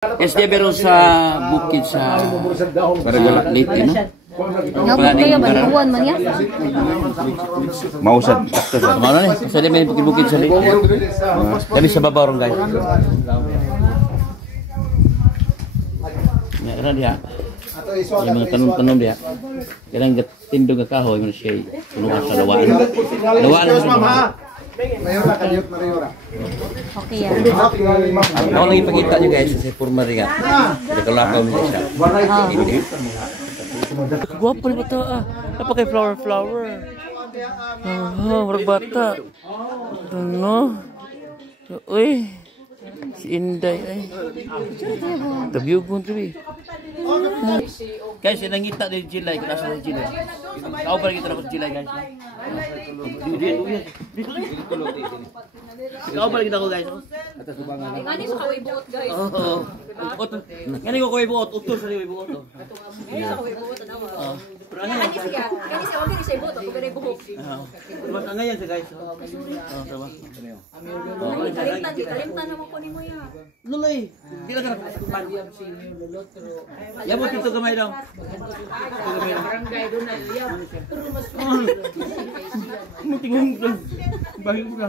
SD pero sa bukid sa late no? Ngabot kayo ba? Buwan man yan? Mausad. Sakto sa. Ano ni? Kasi may bukid sa late. Kami sa babaw ron guys. Meron dia. Yung mga tanong dia. Kanang tindog ka kahoy mo siya punuan sa lawaan. Lawaan sa Mayora kayot Mayora. Okay yan. ako lagi pakita nyo guys sa forma rin nga. Nakalakaw nyo siya. Guwapo na bata ah. Napakay flower. Marag bata. Ano? Uy. Si Inday ay. Tabiugon to eh. Guys, nangita din Jilay. Nasa din Jilay. Kau pa kita dapat Jilay guys. Kau pa kita ko guys. Ngani sa kaway buot guys. Ngani ko kaway buot. Utos sa kaway buot. Ngani sa kaway buot na mo. Ngani siya. Ngani siya wala siya buot. Ako ganay buhok. Mas ngayon sa guys. Tama. Kalimtan naman ko nimo ya. Lulay. Di lang ka pan. Yabo dito gamay daw. Barangay do na iya. Mutingong. Bahil ko na.